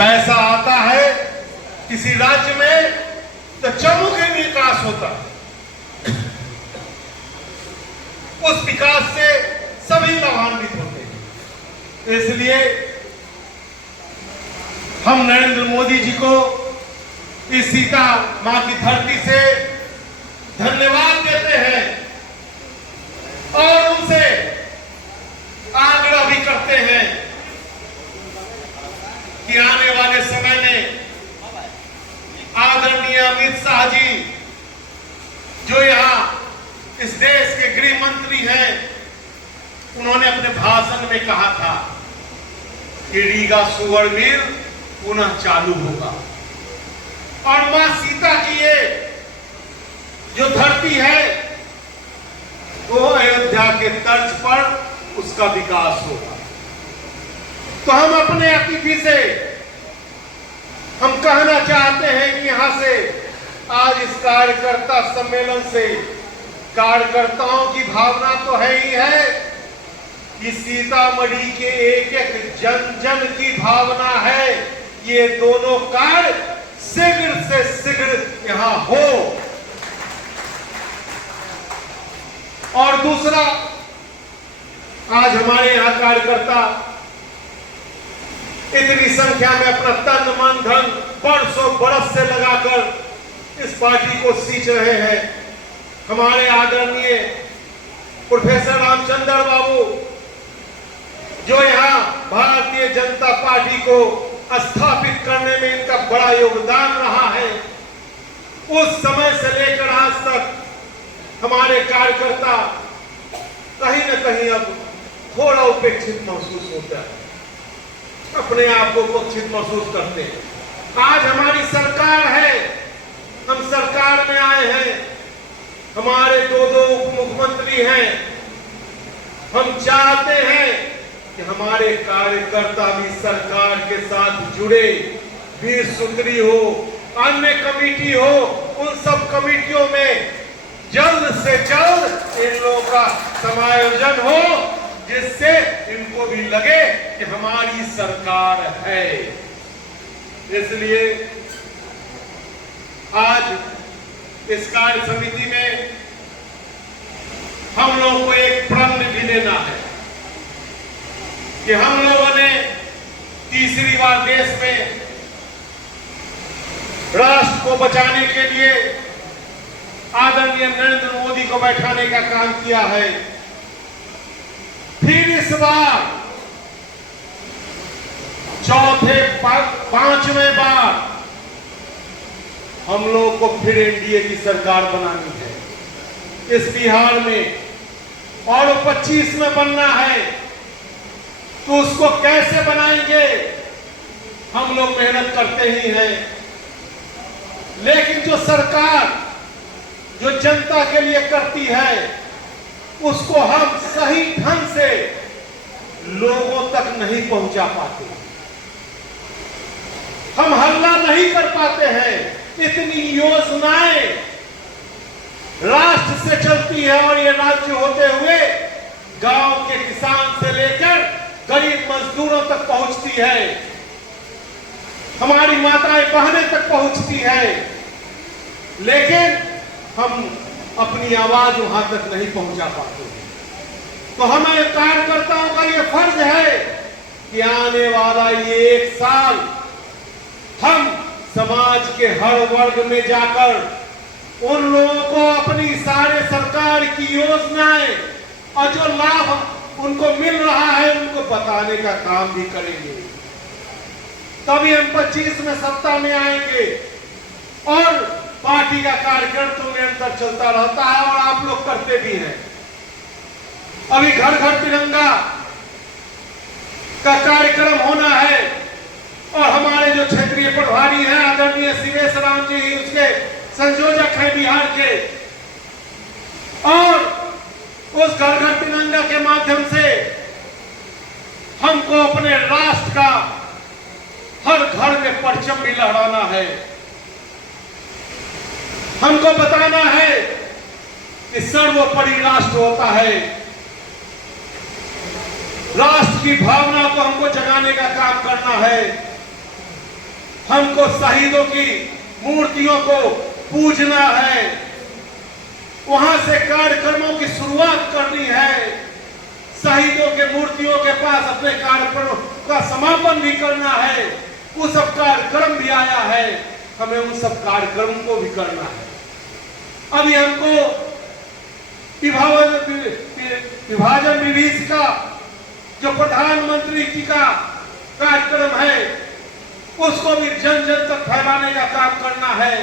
पैसा आता है किसी राज्य में तो चहुमुखी विकास होता है, उस विकास से सभी लाभान्वित होते हैं। इसलिए हम नरेंद्र मोदी जी को इस सीता मां की धरती से धन्यवाद देते हैं और उनसे आग्रह भी करते हैं कि आने वाले समय में आदरणीय अमित शाह जी जो यहाँ इस देश के गृह मंत्री हैं, उन्होंने अपने भाषण में कहा था कि रीगा सुअर मिल पुनः चालू होगा और मां सीता की ये जो धरती है वो अयोध्या के तर्ज पर उसका विकास होगा। तो हम अपने अतिथि से हम कहना चाहते हैं कि यहां से आज इस कार्यकर्ता सम्मेलन से कार्यकर्ताओं की भावना तो है ही है कि सीतामढ़ी के एक एक जन जन की भावना है, ये दोनों कार्य शीघ्र से शीघ्र यहां हो। और दूसरा, आज हमारे यहां कार्यकर्ता इतनी संख्या में अपना तन मन धन बरसों बरस से लगाकर इस पार्टी को सींच रहे हैं। हमारे आदरणीय प्रोफेसर रामचंद्र बाबू जो यहाँ भारतीय जनता पार्टी को स्थापित करने में इनका बड़ा योगदान रहा है, उस समय से लेकर आज तक हमारे कार्यकर्ता कहीं न कहीं अब थोड़ा उपेक्षित महसूस होता है, अपने आप को उपेक्षित महसूस करते हैं। आज हमारी सरकार है, हम सरकार में आए हैं, हमारे दो उप मुख्यमंत्री हैं, हम चाहते हैं कि हमारे कार्यकर्ता भी सरकार के साथ जुड़े, 20 सूत्री हो, अन्य कमेटी हो, उन सब कमेटियों में जल्द से जल्द इन लोगों का समायोजन हो, जिससे इनको भी लगे कि हमारी सरकार है। इसलिए आज इस कार्य समिति में हम लोगों को एक प्रण भी लेना है कि हम लोगों ने तीसरी बार देश में राष्ट्र को बचाने के लिए आदरणीय नरेंद्र मोदी को बैठाने का काम किया है। फिर इस बार पांचवें बार हम लोग को फिर एनडीए की सरकार बनानी है इस बिहार में, और 25 में बनना है। तो उसको कैसे बनाएंगे, हम लोग मेहनत करते ही हैं, लेकिन जो सरकार जो जनता के लिए करती है उसको हम सही ढंग से लोगों तक नहीं पहुंचा पाते, हम हल्ला नहीं कर पाते हैं। इतनी योजनाएं राष्ट्र से चलती है और ये राज्य होते हुए गांव के किसान से लेकर गरीब मजदूरों तक पहुंचती है, हमारी माताएं बहनें तक पहुंचती है, लेकिन हम अपनी आवाज वहां तक नहीं पहुंचा पाते। तो हमारे कार्यकर्ताओं का ये फर्ज है कि आने वाला ये 1 साल हम समाज के हर वर्ग में जाकर उन लोगों को अपनी सारे सरकार की योजनाएं और जो लाभ उनको मिल रहा है उनको बताने का काम भी करेंगे। तभी हम 25 में सत्ता में आएंगे। और पार्टी का कार्यक्रम तो निरंतर चलता रहता है और आप लोग करते भी हैं। अभी घर घर तिरंगा का कार्यक्रम होना है और हमारे जो क्षेत्रीय प्रभारी हैं आदरणीय शिवेश राम जी उसके संयोजक हैं बिहार के, और उस घर घर तिरंगा के माध्यम से हमको अपने राष्ट्र का हर घर में परचम भी लहराना है। हमको बताना है कि सर्वोपरि राष्ट्र होता है। राष्ट्र की भावना को हमको जगाने का काम करना है। हमको शहीदों की मूर्तियों को पूजना है, वहां से कार्यक्रमों की शुरुआत करनी है, शहीदों के मूर्तियों के पास अपने कार्यक्रमों का समापन भी करना है। वो सब कार्यक्रम भी आया है, हमें उन सब कार्यक्रम को भी करना है। अभी हमको विभाजन विभीषिका जो प्रधानमंत्री जी का कार्यक्रम है उसको भी जन जन तक फैलाने का काम करना है।